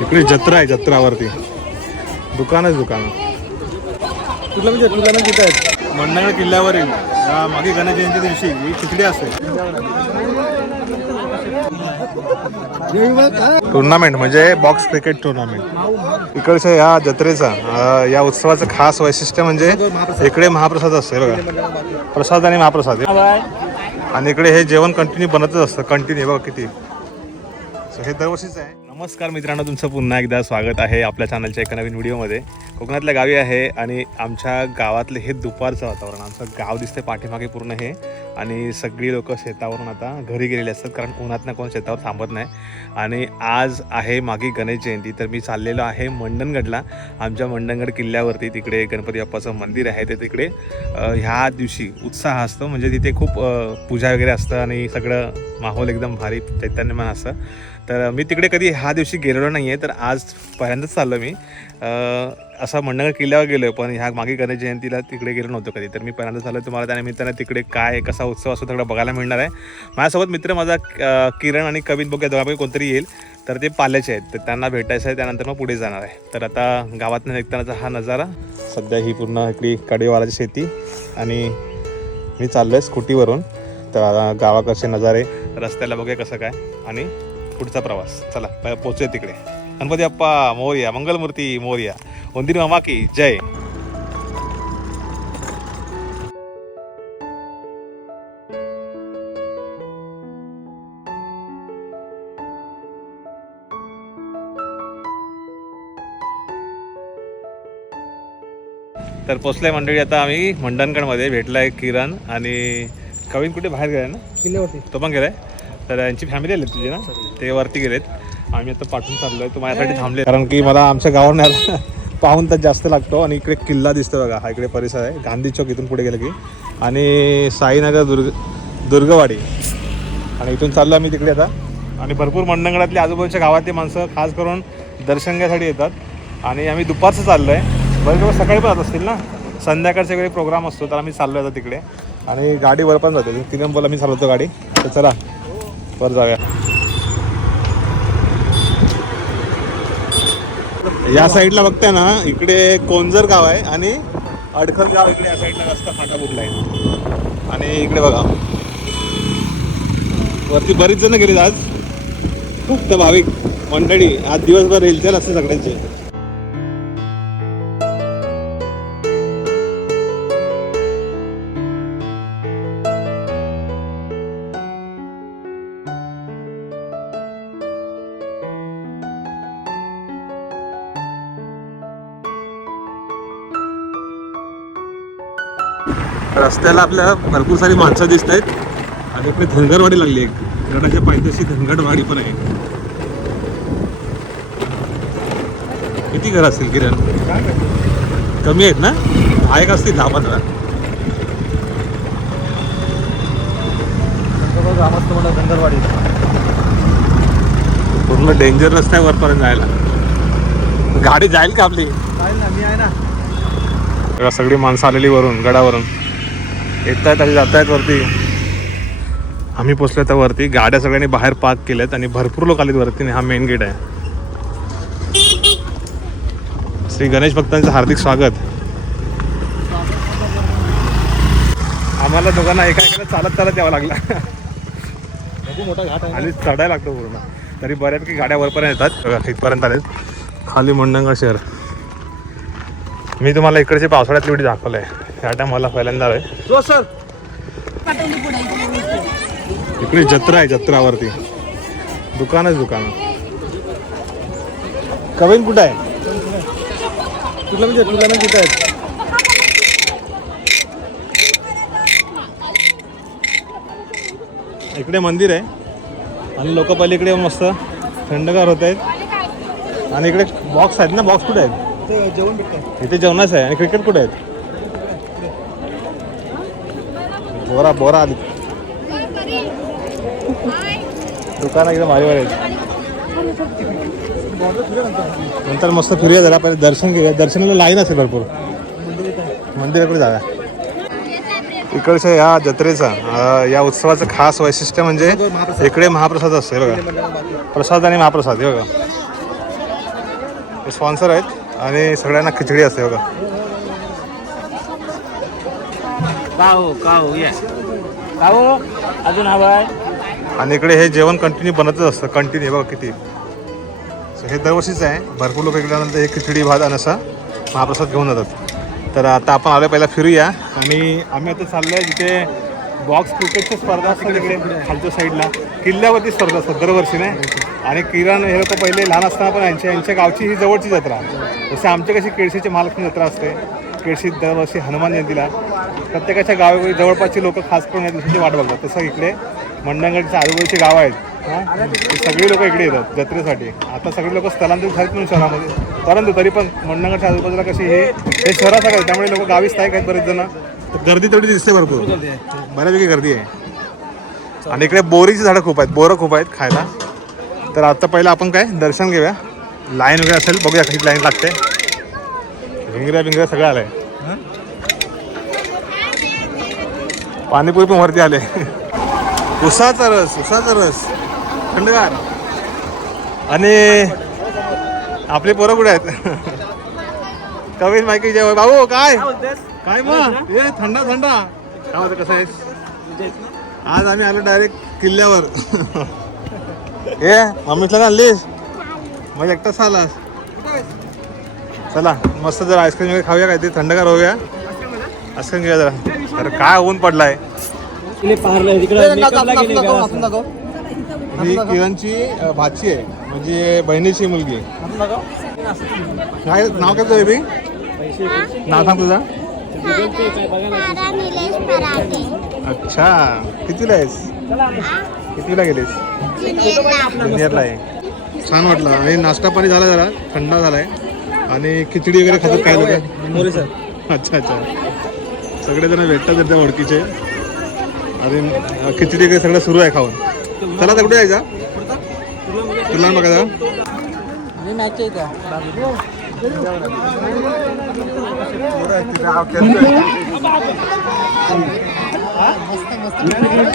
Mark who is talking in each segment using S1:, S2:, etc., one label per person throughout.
S1: इकडे जत्रा आहे जत्रावरती. दुकानच दुकान.
S2: तुला म्हणजे तुला ना तिथं आहेत
S1: मंडळ किल्ल्यावरील. या मागे गणेश जयंती दिवशी ही खिचडी असते. टुर्नामेंट म्हणजे बॉक्स क्रिकेट टुर्नामेंट इकडच्या या जत्रेचा या उत्सवाचं खास वैशिष्ट्य म्हणजे इकडे महाप्रसाद असते बघा. प्रसाद आणि महाप्रसाद. आणि इकडे हे जेवण कंटिन्यू बनतच असतं. कंटिन्यू बघा किती. हे दरवर्षीच आहे. नमस्कार मित्रांनो तुमचं पुन्हा एकदा स्वागत आहे आपल्या चॅनलच्या एका नवीन व्हिडिओमध्ये. कोकणातल्या गावी आहे आणि आमच्या गावातले हे दुपारचं वातावरण आमचं गाव दिसते पाठीमागे पूर्ण हे. आणि सगळी लोक शेतावरून आता घरी गेलेले असतात कारण उन्हातनं कोण शेतावर थांबत नाही. आणि आज आहे मागे गणेश जयंती तर मी चाललेलो आहे मंडणगडला. आमच्या मंडणगड किल्ल्यावरती तिकडे गणपती बाप्पाचं मंदिर आहे ते तिकडे. ह्या दिवशी उत्साह असतो म्हणजे तिथे खूप पूजा वगैरे असतं आणि सगळं माहोल एकदम भारी चैतन्यमान असतं. तर मी तिकडे कधी ह्या दिवशी गेलेलो नाही आहे तर आज पहिल्यांदाच चाललो मी. असा मंडणगड किल्ल्यावर गेलो आहे पण ह्या मागे गणेश जयंतीला तिकडे गेलो नव्हतो कधी. तर मी पहिल्यांदा चाललो तुम्हाला त्या निमित्तानं तिकडे काय कसा उत्सव असतो तिकडे बघायला मिळणार आहे. माझ्यासोबत मित्र माझा किरण आणि कविन बघूया दोघांपैकी कोणतरी येईल तर ते पाल्याचे आहेत. तर त्यांना भेटायचं आहे त्यानंतर मग पुढे जाणार आहे. तर आता गावातनं निघतानाचा हा नजारा. सध्या ही पूर्ण इकडी कडेवालाची शेती आणि मी चाललो आहे स्कूटीवरून. तर गावाकडचे नजारे रस्त्याला बघूया कसं काय. आणि पुढचा प्रवास. चला प- पोचूया तिकडे. गणपती अप्पा मोर्या मंगलमूर्ती मोर्या. उंदीर मामा की जय. तर पोचलाय मंडळी आता आम्ही मंडणगडमध्ये. भेटलाय किरण आणि कवीन कुठे? बाहेर गेलाय ना?
S2: किल्ल्यावरती.
S1: तो पण गेलाय. तर यांची फॅमिली आली तुझी ना? ते वरती गेलेत. आम्ही आता पाठवून चाललोय. तो माझ्यासाठी थांबले कारण की मला आमच्या गावावर पाहून तर जास्त लागतो. आणि इकडे किल्ला दिसतो बघा. हा इकडे परिसर आहे. गांधी चौक इथून पुढे गेलं की. आणि साईनगर दुर्ग दुर्गवाडी. आणि इथून चाललो आम्ही तिकडे आता. आणि भरपूर मंडणगडातली आजूबाजूच्या गावातली माणसं खास करून दर्शन घ्यायसाठी येतात. आणि आम्ही दुपारचं चाललो आहे बरेच सकाळी पण जात असतील ना? संध्याकाळचे वेळी प्रोग्राम असतो. तर आम्ही चाललो आता तिकडे. आणि गाडी वर पण जाते. तिने बोला मी चालवतो गाडी. तर चला वर जाऊया. या साईडला बघताय ना इकडे कोंजर गाव आहे आणि अडखल गाव इकडे या साईडला रस्ता फाटा फुटला आहे आणि इकडे बघा. वरती बरीच जण गेलीत आज. फक्त भाविक मंडळी. आज दिवसभर रेलचेल असते सगळ्यांचे. रस्त्याला आपल्या भरपूर सारी माणसं दिसत आहेत. आणि इकडे धनगरवाडी लागली एक. गडाच्या पायथ्याशी धनगरवाडी पण आहे. किती घर असतील किरण? कमी आहेत ना? आहे का असतील दहा पंधरा?
S2: धनगरवाडी
S1: पूर्ण डेंजर रस्ता आहे वरपर्यंत जायला. गाडी जाईल का आपली?
S2: ना मी आहे ना.
S1: सगळी माणसं आलेली वरून गडावरून. येत आहेत आणि जात आहेत वरती. आम्ही पोचलो तर वरती. गाड्या सगळ्यांनी बाहेर पार्क केल्यात आणि भरपूर लोक आलेत वरती हा मेन गेट आहे. श्री गणेश भक्तांचं हार्दिक स्वागत. आम्हाला दोघांना एका एकाला चालत चालत यावं लागलं.
S2: खूप मोठा घाट आहे.
S1: आणि चढायला लागतो पूर्ण. तरी बऱ्यापैकी गाड्या वरपर्यंत येतात. इथपर्यंत आलेत. खाली मंडणगड शहर. मी तुम्हाला इकडचे पावसाळ्यातली व्हिडिओ दाखवलंय. ह्या टाइम मला पहिल्यांदा आहे
S2: हो सर.
S1: इकडे जत्रा आहे जत्रावरती. दुकानच दुकान. कवीन कुठं आहे?
S2: तुला म्हणजे तुला ना तिथं आहेत
S1: इकडे मंदिर आहे. आणि लोक पहिले इकडे मस्त थंडगार होत आहेत. आणि इकडे बॉक्स आहेत ना बॉक्स कुठे आहेत?
S2: ते जेवण
S1: इथे जेवणाच आहे. आणि क्रिकेट कुठे आहेत? बोरा बोरा आली दुकान एकदम भारीवर आहेत. नंतर मस्त फिरूया जरा पहिले दर्शन घेऊया. दर्शनाला लाईन असेल भरपूर. मंदिराकडे जाऊया. इकडच्या या जत्रेचा या उत्सवाचं खास वैशिष्ट्य म्हणजे इकडे महाप्रसाद असते बघा. प्रसाद आणि महाप्रसाद हे बघा. स्पॉन्सर आहेत आणि सगळ्यांना खिचडी असते बघा.
S3: काहो काहो या. काहो? अजून हवा आहे?
S1: आणि इकडे हे जेवण कंटिन्यू बनतच असतं. कंटिन्यू बघा किती. So हे दरवर्षीच आहे. भरपूर लोक गेल्यानंतर हे खिचडी भात आणि असा महाप्रसाद घेऊन जातात. तर आता आपण आलो पहिला फिरूया. आणि आम्ही आता चाललो आहे जिथे बॉक्स क्रिकेटची स्पर्धा असते तिकडे खालच्या साईडला किल्ल्यावरती स्पर्धा असतात दरवर्षी नाही? आणि किरण हे लोक पहिले लहान असताना पण यांच्या यांच्या गावची ही जवळची जत्रा. जसे आमच्या कशी केळशीची महालक्ष्मी जत्रा असते केळशीत दरवर्षी हनुमान जयंतीला. प्रत्येकाच्या गावावेळी जवळपासची लोक खास करून या दिवसाची वाट बघतात. तसं इकडे मंडणगडच्या आजूबाजूची गावं आहेत हां? सगळी लोक इकडे येतात जत्रेसाठी. आता सगळे लोक स्थलांतरित झालेत म्हणून शहरामध्ये. परंतु तरी पण मंडणगडच्या आजूबाजूला कशी हे हे शहरासारखं आहे त्यामुळे लोक गावी स्थायिक आहेत बरेच जण. गर्दी तेवढी दिसते भरपूर. बऱ्यापैकी गर्दी आहे. आणि इकडे बोरीची झाडं खूप आहेत. बोरं खूप आहेत खायला. तर आता पहिलं आपण काय? दर्शन घेऊया. लाईन वगैरे असेल बघूया कशी लाईन लागते. भिंगऱ्या बिंगऱ्या सगळं आहे पाणीपुरी पण वरती आले. उसाचा रस उसाचा रस. थंडगार. आणि आपले पोरं कुठे आहेत? कवीन माहिती जेव्हा भाऊ काय? काय मग? ए थंडा थंडा. काय होतं कसं आहेस? आज आम्ही आलो डायरेक्ट किल्ल्यावर. ए मम्मीला आणलीस मग एकटाच आलास चला मस्त जरा आईस्क्रीम वगैरे खाऊया काय ते थंडगार होऊया. आईस्क्रीम घेऊया जरा? तर काय ऊन पडलाय? ही किरणची भाची आहे म्हणजे बहिणीची मुलगी काय नाव काय तुझं बेबी नाव सांग तुझं.
S4: तारा निलेश पराठे
S1: अच्छा कितीला आहेस? कितीला गेलीस? ज्युनियरला आहे. छान वाटलं. आणि नाश्ता पाणी झाला जरा थंडा झालाय. आणि खिचडी वगैरे खातात काय लोक?
S2: मोरे सर.
S1: अच्छा अच्छा. सगळेजण भेटतात त्यांच्या ओळखीचे. आणि खिचडी वगैरे सगळं सुरू आहे खाऊन. चला तर कुठे जायचा? तुला बघा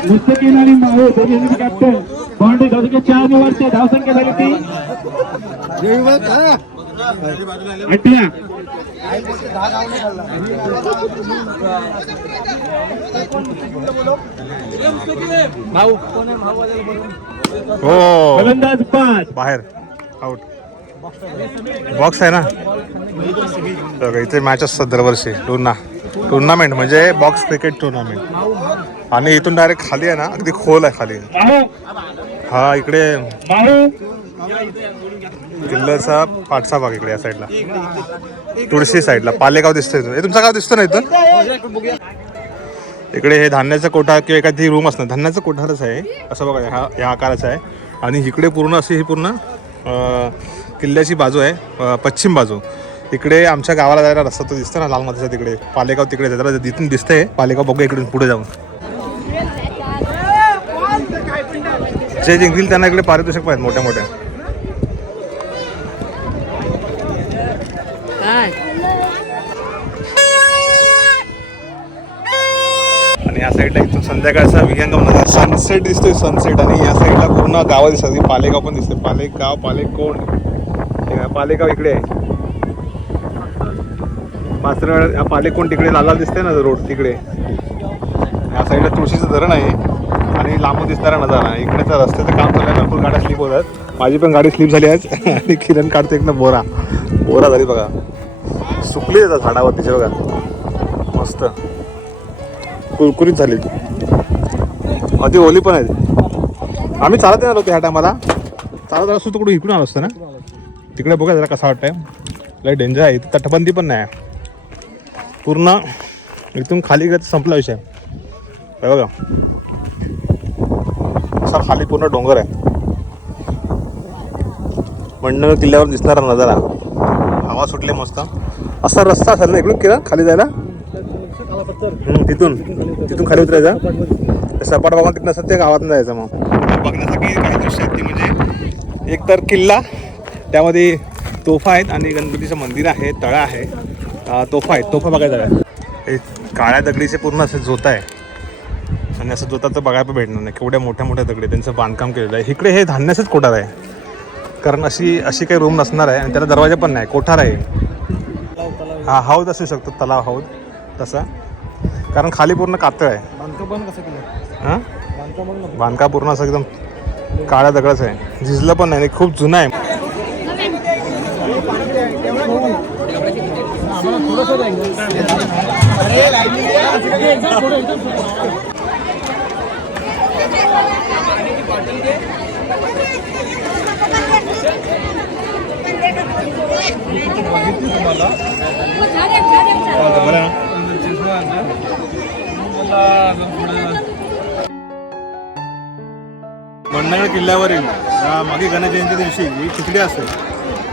S5: मुस्तकीम आणि माहू दोन्ही कॅप्टन बाउंड्री धावसंख्या झाली ती
S1: हो.
S5: फलंदाज पाच.
S1: बाहेर. आउट बॉक्स आहे ना? बघा, इथे मॅच असतात दरवर्षी. टुर्ना टुर्नामेंट म्हणजे बॉक्स क्रिकेट टुर्नामेंट आणि इथून डायरेक्ट खाली आहे ना? अगदी खोल आहे खाली. हा इकडे. किल्ल्याचा पाठचा भाग इकडे या साईडला. तुळशी साईडला. पालेगाव दिसतोय हे तुमचं गाव दिसतो ना इथून? इकडे हे धान्याचा कोठा किंवा एखादी रूम असणार. धान्याचं कोठारच आहे. असं बघा हा या आकाराचा आहे. आणि इकडे पूर्ण अशी ही पूर्ण किल्ल्याची बाजू आहे. पश्चिम बाजू. इकडे आमच्या गावाला जायला रस्ता तो दिसतो ना लाल मातीचा तिकडे. पालेगाव तिकडे जरा तिथून दिसतंय. पालेगाव बघू इकडून पुढे जाऊन. जे जिंकतील त्यांना इकडे पारितोषिक पाहिजे मोठ्या मोठ्या आणि या साईडला इथून संध्याकाळचा विहंगम नगर सनसेट दिसतोय सनसेट आणि या साईडला पूर्ण गावं दिसतात. पालेगाव पण दिसते पालेगाव पाले कोण पालेगाव इकडे आहे. मात्र या पालेकोण तिकडे लाला दिसते ना रोड तिकडे. या साईडला तुळशीचं धरण आहे. आणि लांबून दिसणारा नजारा इकडेचा रस्त्याचं काम चाललं भरपूर गाड्या स्लिप होतात. माझी पण गाडी स्लिप झाली आज. आणि किरण काढते एकदम बोरा. बोरा झाली बघा. सुकली येतात झाडावर बघा. मस्त. कुरकुरीत झाली अति ओली पण आहेत आम्ही चालत येणार होतो ह्या टायमाला. चालत असतो तिकडून इकडून आलो असतो ना? तिकडे बघा जरा कसा वाटतंय. लय डेंजर आहे. इथे तटबंदी पण नाही. आहे. पूर्ण इथून खाली गेलं संपला विषय. बघा. असा खाली पूर्ण डोंगर आहे. मंडळ किल्ल्यावर दिसणारा नजारा. हवा सुटली मस्त. असा रस्ता असेल ना इकडून किरण खाली जायला? तिथून. तिथून खाली उतरायचं? सपाट बघून तिकडं असं ते गावात जायचं मग. बघण्यासाठी काही दृश्य आहेत ती म्हणजे एक तर किल्ला त्यामध्ये तोफा आहेत आणि गणपतीचं मंदिर आहे तळा आहे. तोफा आहेत. तोफा बघायचा आहे हे काळ्या दगडीचे पूर्ण असे जोत आहे. आणि असं जोताचं बघायला पण भेटणार नाही. केवढ्या मोठ्या मोठ्या दगडी त्यांचं बांधकाम केलेलं आहे. इकडे हे धान्याचंच कोठार आहे? कारण अशी अशी काही रूम नसणार आहे आणि त्याला दरवाजा पण नाही. कोठार आहे. हा हौद असू शकतो तलाव हौद तसा. कारण खाली पूर्ण कातळ आहे.
S2: बांधकाम पण कसं केलं
S1: हां?
S2: बांधकाम
S1: बांधकाम पूर्ण असं एकदम काळ्या दगडाच आहे. झिजलं पण नाही आणि खूप जुनं आहे. बरं ना? किल्ल्यावरील या मागे गणेश जयंती दिवशी ही खिचडी असते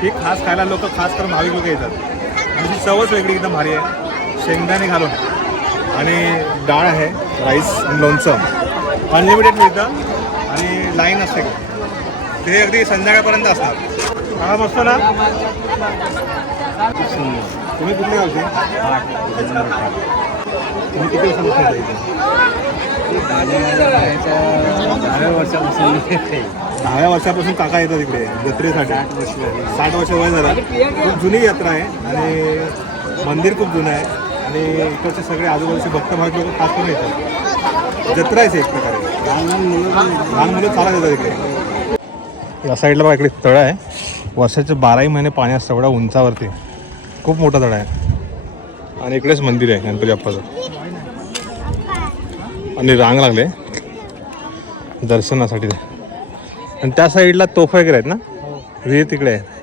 S1: ही खास खायला लोक खास करून भाविक लोक येतात. आणि ती चवच वेगळी एकदम भारी आहे. शेंगदाणे घालून. आणि डाळ आहे राईस आणि लोणचं. अनलिमिटेड मिळतं आणि लाईन असते. ते अगदी संध्याकाळपर्यंत असतात हा मस्त ना. तुम्ही कुठले गावचे? तुम्ही किती वर्षापासून येता इथे
S2: दहाव्या वर्षापासून
S1: दहाव्या वर्षापासून काका येतात इकडे जत्रेसाठी. साठ वर्ष वय झाला. खूप जुनी यात्रा आहे आणि मंदिर खूप जुनं आहे. आणि इकडचे सगळे आजूबाजूचे भक्त भाविक लोक खास करून येतात. जत्रा आहे एक प्रकारे. लहान मुलं चालत येतात इकडे. या साईडला बघा इकडे तळ आहे. वर्षाचे बाराही महिने पाणी असतं एवढ्या उंचावरती. खूप मोठा तळा आहे. आणि इकडेच मंदिर आहे गणपती बाप्पाचं. आणि रांग लागले. दर्शनासाठी. आणि त्या साईडला तोफ वगैरे आहेत ना? विहीर तिकडे आहे.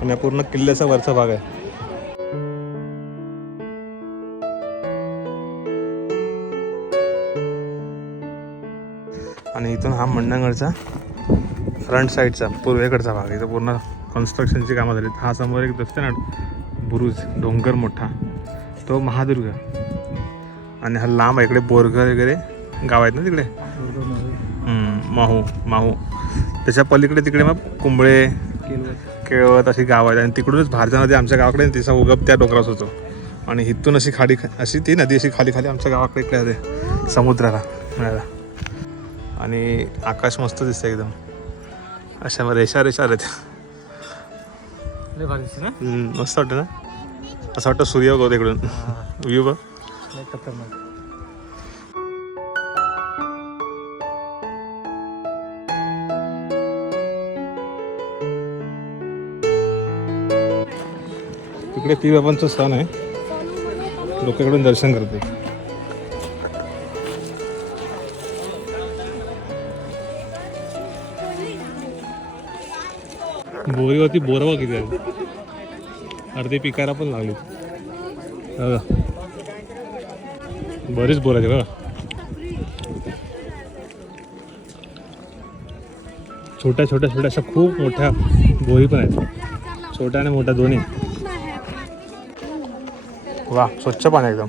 S1: आणि पूर्ण किल्ल्याचा वरचा भाग आहे. आणि इथून हा मंडणगडचा फ्रंट साईडचा पूर्वेकडचा भाग इथं पूर्ण कन्स्ट्रक्शनची कामं झाली. हा समोर एक दिसते ना बुरुज डोंगर मोठा. तो महादुर्ग. आणि हा लांब आहे इकडे बोरघर वगैरे गाव आहेत ना तिकडे? माहू माहू. त्याच्या पलीकडे तिकडे मग कुंबळे केळवत अशी गाव आहेत. आणि तिकडूनच भारजा नदी आमच्या गावाकडे तिचा उगम त्या डोंगरात होतो. आणि इथून अशी खाडी अशी ती नदी अशी खाली खाली आमच्या गावाकडे इकडे समुद्राला मिळायला. आणि आकाश मस्त दिसतं एकदम. अशा मग रेषा रेषा हम्म, मस्त वाटतं ना? असं वाटतं सूर्य उगवतो इकडून. व्ह्यू बघ. तिकडे पी बाबांचं सण आहे. लोक इकडून दर्शन करतात. बोरीवरती बोरवा किती आहे अर्धी पिकायला पण लागली. बरीच बोर ना छोट्या छोट्या छोट्या अशा खूप मोठ्या बोरी पण आहेत. छोट्या आणि मोठ्या दोन्ही. वा स्वच्छ पाणी एकदम.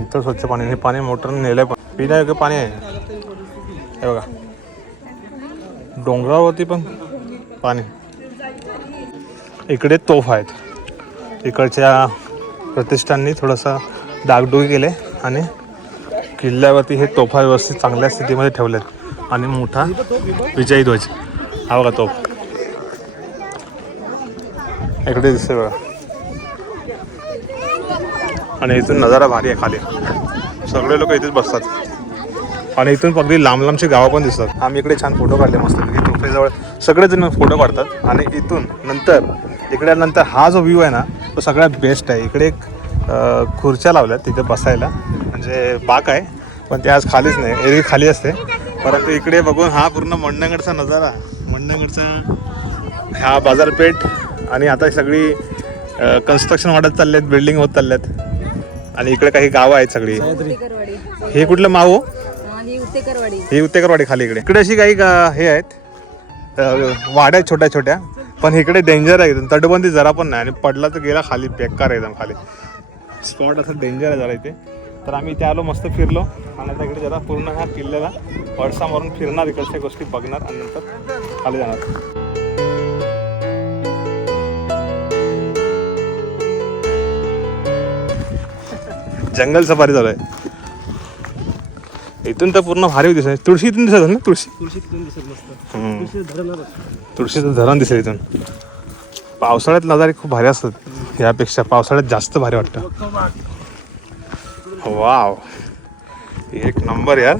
S1: इथं स्वच्छ पाणी हे पाणी मोटर नेलंय पण. पिण्यायोग्य पाणी आहे. हे बघा. डोंगरावरती पण पाणी. इकडे तोफ आहेत. इकडच्या प्रतिष्ठाननी थोडंसं डागडुगी केले आणि किल्ल्यावरती हे तोफा व्यवस्थित चांगल्या स्थितीमध्ये ठेवलेत. आणि मोठा विजयी ध्वज. हा बघा तोफ. इकडे दिसते बघा. आणि इथून नजारा भारी आहे खाली. सगळे लोक इथेच बसतात. आणि इथून अगदी लांब लांबची गावं पण दिसतात. आम्ही इकडे छान फोटो काढले मस्त तोफेजवळ सगळेजण फोटो काढतात आणि इथून नंतर इकडे नंतर हा जो व्ह्यू आहे ना तो सगळ्यात बेस्ट आहे. इकडे एक खुर्च्या लावल्यात तिथे बसायला. म्हणजे बाक आहे पण ते आज खालीच नाही. एरवी खाली असते. परंतु इकडे बघून हा पूर्ण मंडणगडचा नजारा मंडणगडचा ह्या बाजारपेठ आणि आता सगळी कन्स्ट्रक्शन वाढत चाललेत बिल्डिंग होत चालल्यात आणि इकडे काही गावं आहेत सगळी. हे कुठलं माऊ
S6: ही उत्तेकरवाडी
S1: ही खाली इकडे. इकडे अशी काही हे आहेत. वाड्या छोट्या छोट्या. पण इकडे डेंजर आहे एकदम. तटबंदी जरा पण नाही. आणि पडला तर गेला खाली बेकार एकदम खाली. स्पॉट असं डेंजर आहे जरा इथे. तर आम्ही इथे आलो मस्त फिरलो. आणि आता इकडे जरा पूर्ण ह्या किल्ल्याला पडसा मारून फिरणार इकडच्या गोष्टी बघणार आणि नंतर खाली जाणार. जंगल सफारी चालू आहे. इथून तर पूर्ण भारी दिसत तुळशी इथून दिसत ना तुळशी?
S2: तुळशी तिथून दिसत मस्त.
S1: हम्म.
S2: तुळशी धरणच
S1: तुळशीचं धरण दिसेल इथून. पावसाळ्यात नजारे खूप भारी असतात. यापेक्षा पावसाळ्यात जास्त भारी वाटतं. वाव. एक नंबर यार.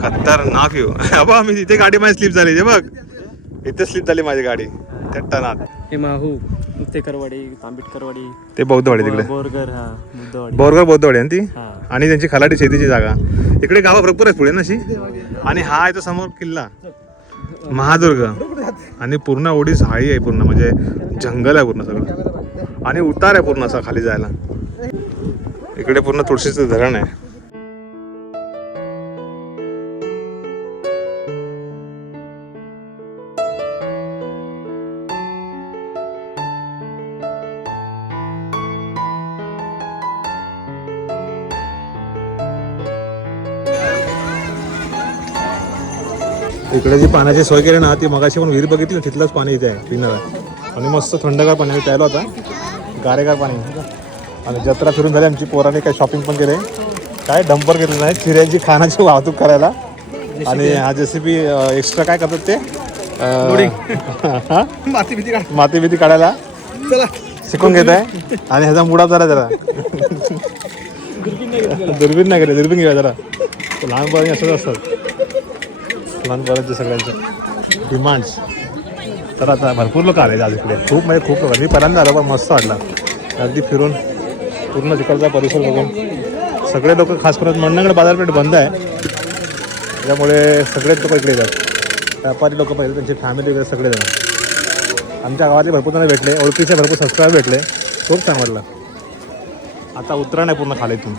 S1: खतरनाक येऊ अबा मी तिथे गाडी माझी स्लिप झाली. ते बघ. इथे स्लिप झाली माझी गाडी. त्या टनात
S2: हे माहू. उत्तेकरवाडी तांबिटकरवाडी.
S1: ते बौद्धवाडी तिकडे.
S2: बोरगर हा बुद्धवाडी.
S1: बोरगर बौद्धवाडी आहे ना ती?
S2: हा.
S1: आणि त्यांची खलाटी शेतीची जागा. इकडे गावं भरपूर आहेत पुढे ना अशी? आणि हा आहे तो समोर किल्ला. महादुर्ग. आणि पूर्ण ओढी झाडी आहे पूर्ण म्हणजे जंगल आहे पूर्ण सगळं. आणि उतार आहे पूर्ण असा खाली जायला. इकडे पूर्ण तुळशीचं धरण आहे. इकडे जी पाण्याची सोय केली ना ती मगाशी पण विहीर बघितली ना तिथलंच पाणी इथे आहे पिणार आणि मस्त थंडगार पाणी आम्ही प्यायला होता गारेगार पाणी आणि जत्रा फिरून झाली आमची पोराने काय शॉपिंग पण केले काय डंपर घेतलं नाही चिऱ्यांची खानाची वाहतूक करायला. आणि हा जेसीबी एक्स्ट्रा काय करतात ते? माती भीती माती भीती काढायला. शिकून घेत आहे. आणि ह्याचा मुडा जरा जरा. दुर्बीन नाही केलं दुर्बीन घ्या जरा. लहानपणी असंच असतात. लहानपणाचे सगळ्यांचे. डिमांड्स. तर आता भरपूर लोक आले आज इकडे. खूप म्हणजे खूप लोक. मी पहिल्यांदा आलो पण मस्त वाटला. अगदी फिरून पूर्ण तिकडचा परिसर बघून. सगळे लोक खास करून मंडणगड बाजारपेठ बंद आहे. त्यामुळे सगळेच लोक इकडे येतात. व्यापारी लोक पाहिजे त्यांची फॅमिली वगैरे सगळे जण. आमच्या गावातले भरपूर जण भेटले. ओळखीचे भरपूर सबस्क्राईब भेटले. खूप चांगलं वाटलं. आता उतरण आहे पूर्ण खालीतून.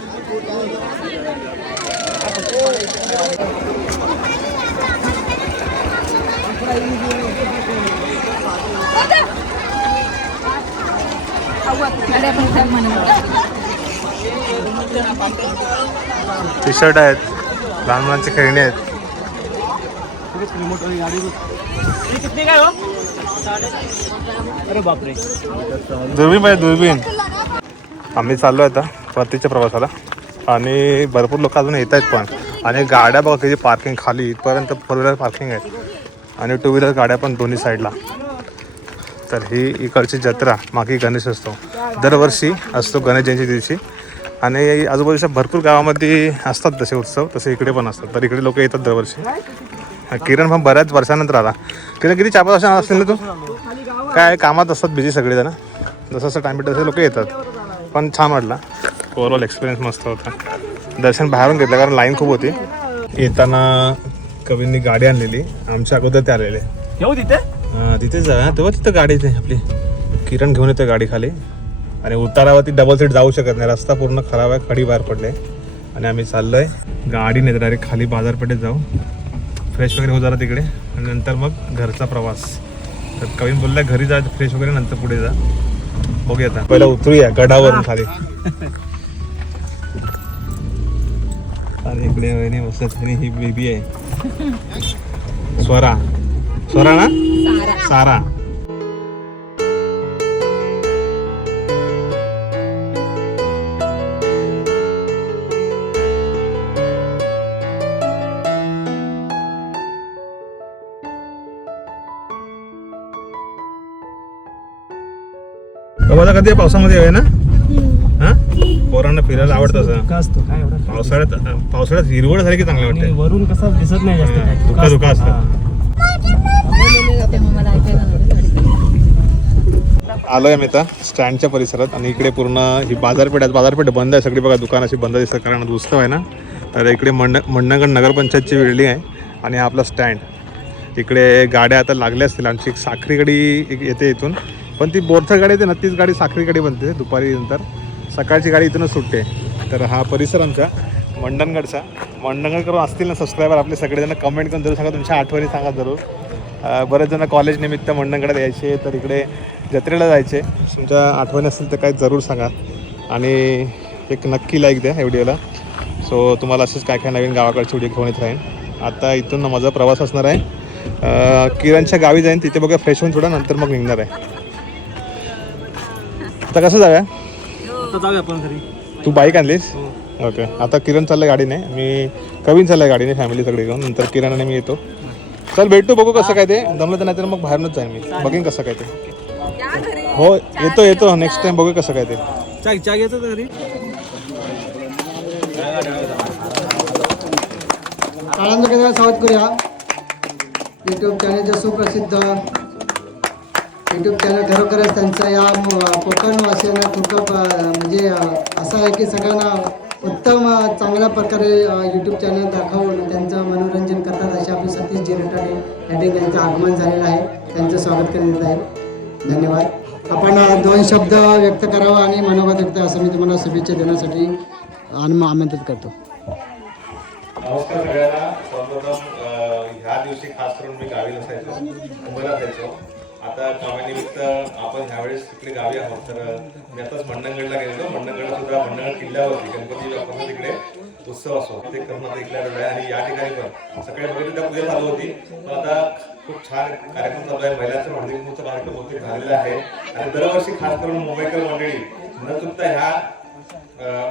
S1: टी शर्ट आहेत. लहान मुलांची खेळणी आहेत.
S3: किती
S2: अरे बापरे
S1: दुर्बीन पाहिजे दुर्बीन आम्ही चाललो आता परतीच्या प्रवासाला. आणि भरपूर लोक अजून येत आहेत पण. आणि गाड्या बघा किती पार्किंग खाली इथपर्यंत फोर व्हीलर पार्किंग आहे. आणि टू व्हीलर गाड्या पण दोन्ही साईडला तर ही इकडची जत्रा मागे गणेश असतो दरवर्षी असतो गणेश जयंती दिवशी. आणि आजूबाजूच्या भरपूर गावामध्ये असतात तसे उत्सव तसे इकडे पण असतात. तर इकडे लोक येतात दरवर्षी. किरण पण बऱ्याच वर्षानंतर आला. किरण किती चार पाच वर्षांना असतील ना तू? काय कामात असतात बिझी सगळेजण. जसं जसं टाइम भेटत तसे लोक येतात. पण छान वाटला. ओव्हरऑल एक्सपिरियन्स मस्त होता. दर्शन बाहेरून घेतलं कारण लाईन खूप होती. येताना कवींनी गाडी आणलेली. आमच्या अगोदर ते आलेले.
S3: येऊ तिथे?
S1: हा, तिथेच जा. तेव्हा तिथं गाडी आहे आपली. किरण घेऊन येतो गाडी खाली आणि उतारावरती डबल सीट जाऊ शकत नाही. रस्ता पूर्ण खराब आहे. खडी बाहेर पडले. आणि आम्ही चाललोय. गाडी नाही डायरेक्ट खाली बाजारपेठेत जाऊ. फ्रेश वगैरे हो जरा तिकडे. आणि नंतर मग घरचा प्रवास. तर कवीन बोलला घरी जा फ्रेश वगैरे नंतर पुढे जा. बघूया आता. पहिला उतरूया गडावरून खाली. आणि इकडे वहिनी मस्त आणि ही बेबी आहे. स्वरा स्वरा ना सारा बाबा कधी पावसामध्ये आहे ना हा पोरांना फिरायला आवडतं असं.
S2: असतो काय एवढा
S1: पावसाळ्यात पावसाळ्यात हिरवळ झाली की चांगलं
S2: आणि
S1: वाटतं.
S2: वरून कसं दिसत नाही जास्त काय
S1: धुका- धुका असतं.
S2: हा.
S1: आलोय आम्ही आता स्टँडच्या परिसरात आणि इकडे पूर्ण ही बाजारपेठ आहे. बाजारपेठ बंद आहे. सगळी बघा दुकान अशी बंद दिसतात कारण आज उत्सव आहे ना. तर इकडे मंड मंडणगड नगरपंचायतची बिल्डिंग आहे आणि हा आपला स्टँड. इकडे गाड्या आता लागल्या असतील. आमची एक साखरी गाडी एक येते इथून. पण ती बोरथर गाडी येते ना तीच गाडी साखरी गाडी बनते दुपारी नंतर. सकाळची गाडी इथूनच सुटते. तर हा परिसर आमचा मंडणगडचा मंडणगड करून असतील ना सबस्क्रायबर आपले सगळेजण कमेंट करून जरूर सांगा. तुमच्या आठवणी सांगा जरूर. बरेच जण कॉलेज निमित्त मंडणगडात यायचे तर इकडे जत्रेला जायचे. तुमच्या आठवणी असतील तर काही जरूर सांगा. आणि एक नक्की लाईक द्या या व्हिडिओला सो तुम्हाला असेच काय काय नवीन गावाकडचे व्हिडिओ घेऊन येत राहीन. आता इथून माझा प्रवास असणार आहे. किरणच्या गावी जाईन. तिथे बघा फ्रेश होऊन थोडा नंतर मग निघणार आहे. आता कसं जाऊया?
S2: आता जाऊया आपण घरी.
S1: तू बाईक आणलीस? ओके. आता किरण चाललाय गाडीने. मी कवीन चाललाय गाडीने फॅमिली सगळी घेऊन. नंतर किरण आणि मी येतो. चल भेटतो बघू कसं काय ते. जमलं तर नाहीतर मग बाहेरनच जाईन मी. बघीन कसं काय ते. हो येतो येतो. नेक्स्ट टाइम बघू कसं काय ते.
S2: चा चा घ्यायचं होतं घरी?
S7: काळांचा सावध करूया. यूट्यूब चॅनलचे सुप्रसिद्ध यूट्यूब चॅनल खरोखरच त्यांचा या कोकणवासियांना कोकण खूप म्हणजे असं आहे की सगळ्यांना उत्तम चांगल्या प्रकारे यूट्यूब चॅनल दाखवून त्यांचं मनोरंजन करतात असे आपले सतीश जिरटाडे या ठिकाणी त्यांचं आगमन झालेलं आहे. त्यांचं स्वागत करण्यात आहे. धन्यवाद. आपण दोन शब्द व्यक्त करावा आणि मनोगत व्यक्त असं मी तुम्हाला शुभेच्छा देण्यासाठी आन- आमंत्रित करतो.
S1: नमस्कार सगळ्यांना. सर्वप्रथम ह्या दिवशी खास करून मी गावी नसायचो मुंबईला जायचो आता कामानिमित्त आपण ह्यावेळेस तिकडे गावी आहोत. तर मी आताच मंडणगडला गेलेलो. मंडणगडला सुद्धा मंडणगड किल्ल्यावरती गणपती बाप्पाचा तिकडे उत्सव असतो. ते करून आता इकडे आलेलो आहे आणि या ठिकाणी पण. सकाळी वगैरे त्या पूजा चालू होती. पण आता खूप छान कार्यक्रम चालू आहे. महिलांचा हळदीकुंकूचा कार्यक्रम बहुतेक झालेला आहे. आणि दरवर्षी खास करून मुंबईकर मंडळी न चुकता ह्या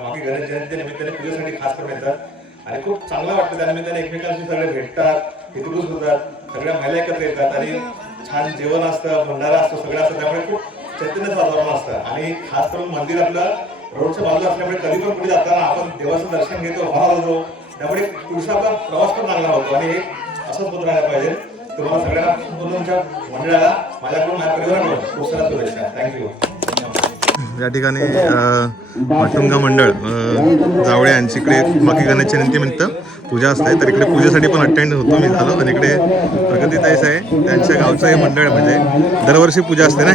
S1: मागे गणेश जयंतीच्या निमित्ताने पूजेसाठी खास करून येतात. आणि खूप चांगलं वाटतं. त्या निमित्ताने एकमेकांशी सगळे भेटतात हितगुज होतात सगळ्या महिला एकत्र येतात. आणि छान जेवण असतं भंडारा असतो सगळं असतं त्यामुळे खूप चैतन्य वातावरण असतं. आणि खास करून मंदिर आपलं रोडच्या बाजूला असल्यामुळे कधी पण पुढे जाताना आपण देवाचं दर्शन घेतो भाव होतो त्यामुळे पुढचा आपला प्रवास पण चांगला होतो. आणि एक असंच होत राहायला पाहिजे. तुम्हाला सगळ्यांना तुमच्या मंडळाला माझ्याकडून माझ्या परिवाराकडून खूप शुभेच्छा. थँक्यू या ठिकाणी माटुंगा मंडळ जावळे यांची इकडे बाकी गणेश जयंतीनिमित्त पूजा असते. तर इकडे पूजेसाठी पण अटेंड होतो मी झालो. आणि इकडे प्रगतीताईस आहे. त्यांच्या गावचं हे मंडळ म्हणजे दरवर्षी पूजा असते ना?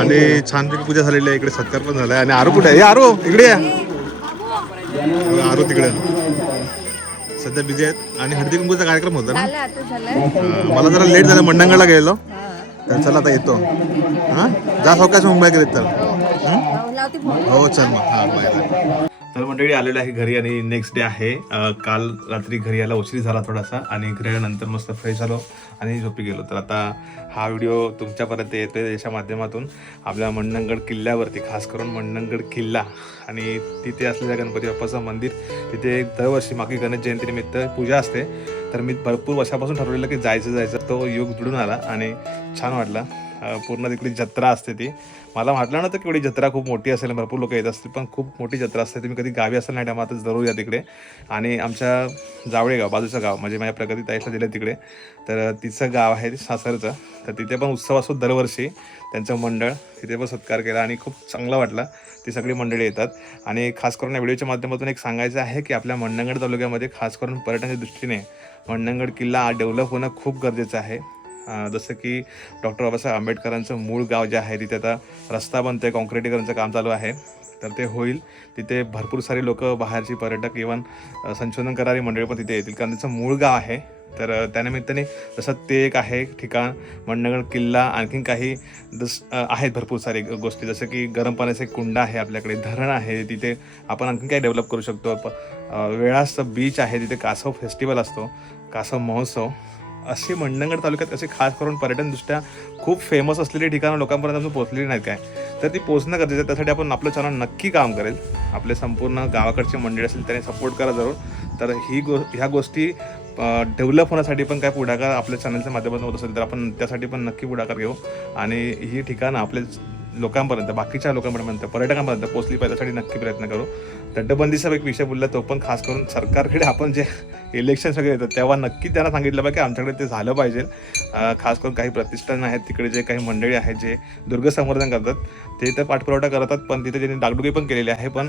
S1: आणि छानपैकी पूजा झालेली आहे. इकडे सत्कार पण झाला आहे आणि आरू कुठे आहे? आरू इकडे या. आरू तिकडे. सध्या बिझी आहेत. आणि हळदी कुंकूचा कार्यक्रम होता ना? मला जरा लेट झालं. मंडणगडला गेलो तर चला आता येतो. हां? जा सावकाश मुंबई गेले तर
S6: हो,
S1: चल मग. हा बाय बाय तर मंडळी आलेलं आहे घरी आणि नेक्स्ट डे आहे. काल रात्री घरी यायला उशीर झाला थोडासा आणि घरी आल्यानंतर मस्त फ्रेश झालो आणि झोपी गेलो. तर आता हा व्हिडिओ तुमच्यापर्यंत येतोय याच्या माध्यमातून. आपल्या मंडणगड किल्ल्यावरती खास करून मंडणगड किल्ला आणि तिथे असलेल्या गणपती बाप्पाचं मंदिर. तिथे दरवर्षी मागे गणेश जयंतीनिमित्त पूजा असते. तर मी भरपूर वर्षापासून ठरवलेलं की जायचं जायचं तो योग जुडून आला आणि छान वाटला. पूर्ण तिकडे जत्रा असते ती. मला वाटलं ना तर एवढी जत्रा खूप मोठी असेल भरपूर लोक येत असतील पण खूप मोठी जत्रा असते. तुम्ही कधी गावी असेल नाही त्यामुळे आता जरूर या तिकडे. आणि आमच्या जावळेगाव बाजूचं गाव म्हणजे माझ्या प्रगती ताईला दिलं तिकडे. तर तिचं गाव आहे सासरचं. तर तिथे पण उत्सव असतो दरवर्षी. त्यांचं मंडळ तिथे पण सत्कार केला आणि खूप चांगला वाटला. ती सगळी मंडळी येतात. आणि खास करून या व्हिडिओच्या माध्यमातून एक सांगायचं आहे की आपल्या मंडणगड तालुक्यामध्ये खास करून पर्यटनाच्या दृष्टीने मंडणगड किल्ला डेव्हलप होणं खूप गरजेचं आहे. जसं की डॉक्टर बाबासाहेब आंबेडकरांचं मूळ गाव जे आहे तिथे आता रस्ता बनतोय कॉन्क्रिटीकरणचं काम चालू आहे. तर ते होईल. तिथे भरपूर सारे लोक बाहेरची पर्यटक इवन संशोधन करणारी मंडळी पण तिथे येतील. कारण त्याचं मूळ गाव आहे. तर त्यानिमित्ताने जसं ते एक आहे ठिकाण मंडणगड किल्ला आणखीन काही जस आहेत भरपूर सारे गोष्टी. जसं की गरम पाण्याचे कुंड आहे आपल्याकडे धरण आहे. तिथे आपण आणखीन काही डेव्हलप करू शकतो. वेळास बीच आहे. तिथे कासव फेस्टिवल असतो. कासव महोत्सव. असे मंडणगड तालुक्यात असे खास करून पर्यटनदृष्ट्या खूप फेमस असलेली ठिकाणं लोकांपर्यंत अजून पोहोचलेली नाहीत काय. तर ती पोहोचणं गरजेचं आहे. त्यासाठी आपण आपलं चॅनल नक्की काम करेल. आपले संपूर्ण गावाकडचे मंडळी असेल त्याने सपोर्ट करा जरूर. तर ही गो ह्या गोष्टी डेव्हलप होण्यासाठी पण काय पुढाकार आपल्या चॅनलच्या माध्यमातून होत असेल तर आपण त्यासाठी पण नक्की पुढाकार घेऊ. आणि ही ठिकाणं आपल्या लोकांपर्यंत बाकीच्या लोकांपर्यंत पर्यटकांपर्यंत पोहोचली पाहिजे त्यासाठी नक्की प्रयत्न करू. दड्डबंदीचा एक विषय बोलला तो पण खास करून सरकारकडे आपण जे इलेक्शन सगळे येतात तेव्हा नक्की त्यांना सांगितलं पाहिजे की आमच्याकडे ते झालं पाहिजे. खास करून काही प्रतिष्ठान आहेत तिकडे जे काही मंडळी आहेत जे दुर्ग संवर्धन करतात ते तर पाठपुरवठा करतात पण तिथे त्यांनी डागडुगी पण केलेली आहे पण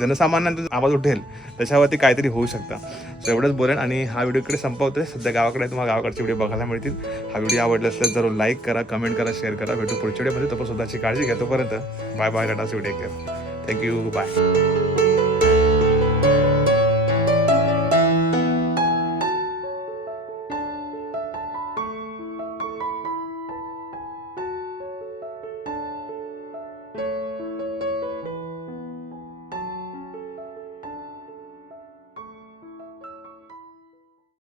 S1: जनसामान्यांचा आवाज उठेल त्याच्यावरती काहीतरी होऊ शकतं. सो एवढंच बोलेन आणि हा व्हिडिओ इकडे संपवतोय सध्या गावाकडे तुम्हाला गावाकडचे व्हिडिओ बघायला मिळतील. हा व्हिडिओ आवडला असल्यास जरूर लाईक करा कमेंट करा शेअर करा. भेटू पुढच्या व्हिडिओमध्ये तोपर्यंत स्वतःची काळजी घ्या तोपर्यंत. Bye bye tata video care. Thank you bye